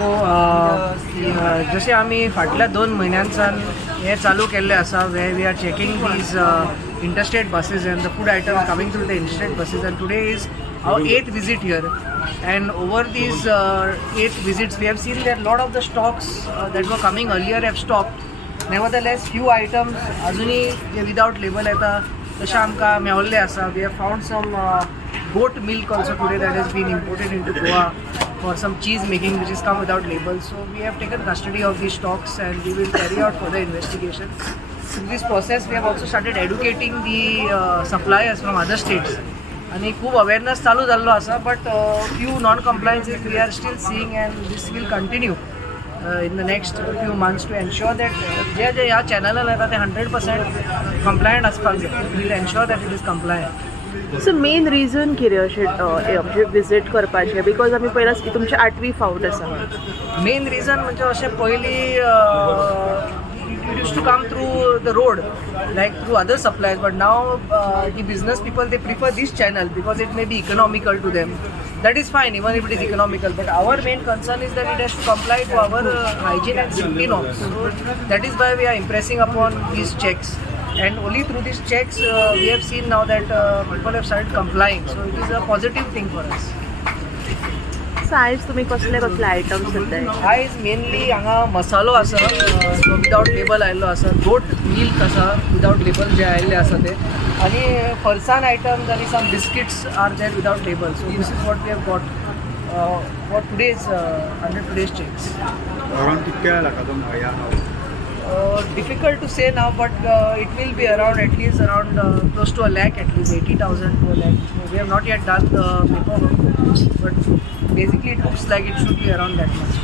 सो जशें आमी फाटल्या 2 म्हयन्यांसान हे चालू केल्ले आसा we we are checking these interstate buses and the food item coming through the interstate buses and today is our 8th visit here, and over these 8 visits we have seen that a lot of the stocks that were coming earlier have stopped. Nevertheless, few items azuni J without label येता तशें आमकां मेवल्ले आसा. We have found some goat milk also today that has been imported into Goa for some cheese making which has come without label. So we have taken custody of these stocks and we will carry out further investigation. In this process we have also started educating the suppliers from other states. आणि खूप awareness चालू जाल्लो आसा, but few non compliances we are still seeing and this will continue in the next few months to ensure that जे जे ह्या चॅनलान येता ते 100% कंप्लायंट आसपाक जाय. Will ensure that it is compliant. So main reason कितें अशें विजीट करपाचें? बिकॉज आमी पयलां तुमचें 8वी फावट आसा. मेन रिजन म्हणजे अशें पयलीं it used to come through the road like through other suppliers, but now the business people, they prefer this channel because it may be economical to them. That is fine even if it is economical, but our main concern is that it has to comply to our hygiene and safety norms. So that is why we are impressing upon these checks, and only through these checks we have seen now that people have started complying, so it is a positive thing for us. सो आयज तुमी कसले कसले items येताय? आयज mainly हांगा मसालो आसा जो विदाउट लेबल आयिल्लो आसा, गोट मिल्क आसा विदाउट लेबल जे आयिल्ले आसा ते, आनी फरसान आयटम्स आनी some biscuits are there without label. So this is what we have got for today's 100 today's checks. Around कितके लाखा तो ह्या Difficult to say now, but it will be around at least around close to a lakh, at least 80,000 to a lakh. So we have not yet done the paperwork, but basically it looks like it should be around that much.